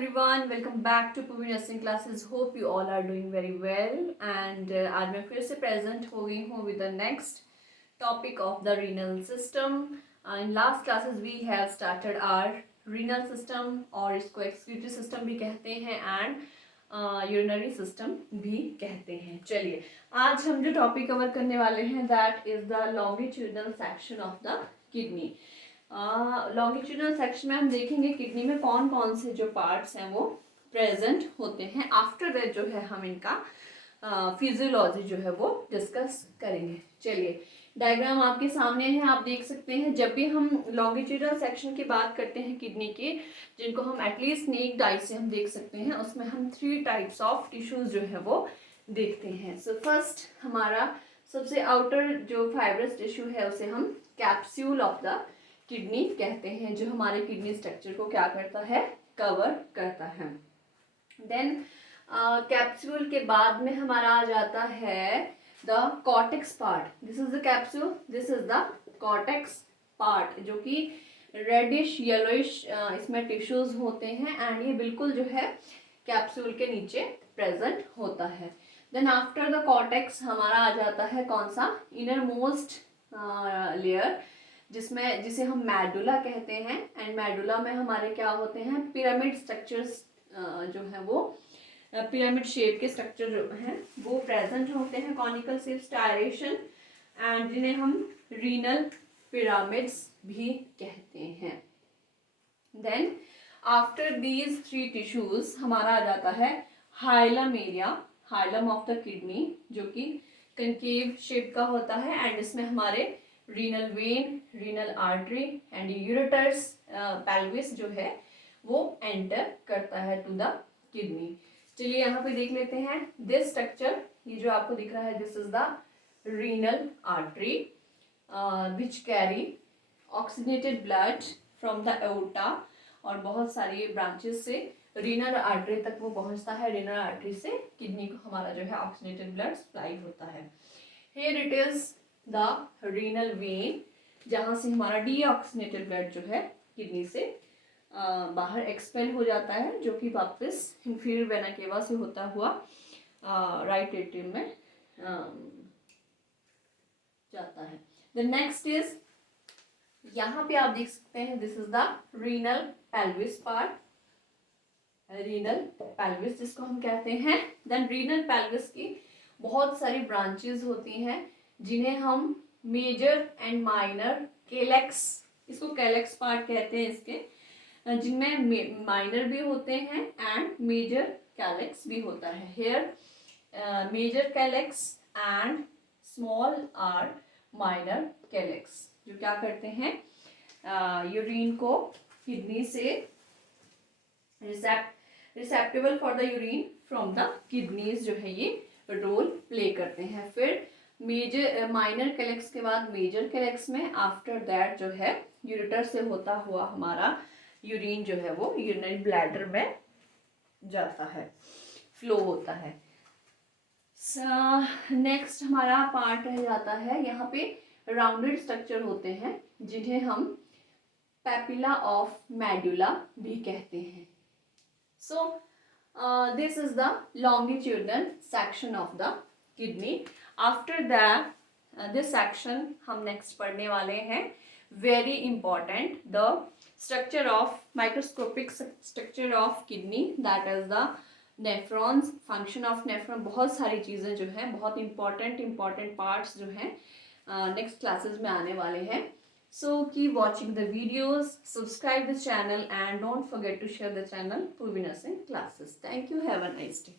everyone, welcome back to Purvi Nursing Classes. Hope you all are doing very well and आज मैं फिर से present हो गई हूँ with the next topic of the renal system. In last classes we have started our renal system और इसको excretory system भी कहते हैं and urinary system भी कहते हैं. चलिए आज हम जो topic cover करने वाले हैं that is the longitudinal section of the kidney. Longitudinal section में हम देखेंगे किडनी में कौन कौन से जो पार्ट्स हैं वो प्रेजेंट होते हैं. आफ्टर दैट जो है हम इनका फिजियोलॉजी जो है वो डिस्कस करेंगे. चलिए डायग्राम आपके सामने है, आप देख सकते हैं. जब भी हम लॉन्गिट्यूडनल सेक्शन की बात करते हैं किडनी की, जिनको हम एटलीस्ट नेक्ड आई से हम देख सकते हैं, उसमें हम 3 टाइप्स ऑफ टिश्यूज जो है वो देखते हैं. सो फर्स्ट हमारा सबसे आउटर जो फाइब्रस टिश्यू है उसे हम कैप्सूल ऑफ द किडनी कहते हैं, जो हमारे किडनी स्ट्रक्चर को क्या करता है, कवर करता है. देन कैप्सूल के बाद में हमारा आ जाता है the cortex part. This is the capsule, this is the cortex part, जो कि रेडिश येलोइश इसमें टिश्यूज होते हैं एंड ये बिल्कुल जो है कैप्सूल के नीचे प्रेजेंट होता है. देन आफ्टर द कॉर्टेक्स हमारा आ जाता है कौन सा, इनर मोस्ट लेयर, जिसे हम मेडुला कहते हैं. एंड मेडुला में हमारे क्या होते हैं, पिरामिड स्ट्रक्चर्स जो है वो पिरामिड शेप के स्ट्रक्चर जो हैं वो प्रेजेंट होते हैं, कॉनिकल शेप, स्टायरेशन, एंड जिन्हें हम रीनल पिरामिड्स भी कहते हैं. देन आफ्टर दीज 3 टिश्यूज हमारा आ जाता है hilum area, hilum of the kidney, जो कि कनकेव शेप का होता है एंड इसमें हमारे renal vein, renal artery and ureters pelvis जो है वो एंटर करता है टू द किडनी. चलिए यहाँ पे देख लेते हैं दिस स्ट्रक्चर. ये जो आपको दिख रहा है, this is the renal artery which carry oxygenated blood from the aorta, और बहुत सारी ब्रांचेस से रीनल आर्टरी तक वो पहुंचता है. रीनल आर्टरी से किडनी को हमारा जो है ऑक्सीजनेटेड ब्लड सप्लाई होता है. Here it is the renal vein, जहाँ से हमारा डीऑक्सीजनेटेड ब्लड जो है किडनी से बाहर एक्सपेल हो जाता है, जो कि वापस इंफीरियर वेना केवा से होता हुआ राइट एट्रियम में जाता है. द नेक्स्ट इज, यहाँ पे आप देख सकते हैं, this is the renal pelvis part, renal pelvis जिसको हम कहते हैं. देन रीनल पेल्विस की बहुत सारी ब्रांचेस होती हैं, जिन्हें हम मेजर एंड माइनर केलेक्स, इसको केलेक्स पार्ट कहते हैं इसके, जिनमें माइनर भी होते हैं एंड मेजर कैलेक्स भी होता है. Here major calyx and small or minor calyx, जो क्या करते हैं, यूरिन को किडनी से receptacle for the urine from the kidneys जो है ये रोल प्ले करते हैं. फिर मेजर माइनर कैलेक्स के बाद मेजर कैलेक्स में आफ्टर दैट जो है यूरेटर से होता हुआ हमारा यूरिन जो है वो यूरिनरी ब्लैडर में जाता है, फ्लो होता है. नेक्स्ट हमारा पार्ट रह जाता है, यहाँ पे राउंडेड स्ट्रक्चर होते हैं, जिन्हें हम पेपिला ऑफ मेडुला भी कहते हैं. So this is the longitudinal section of the kidney. After that this section हम नेक्स्ट पढ़ने वाले हैं, very important, the structure of microscopic structure of kidney, that is the nephrons, function of nephron. बहुत सारी चीज़ें जो हैं, बहुत इंपॉर्टेंट पार्ट्स जो हैं नेक्स्ट क्लासेस में आने वाले हैं. So keep watching the videos, subscribe the channel and don't forget to share the channel Purvi Nursing Classes. Thank you. Have a nice day.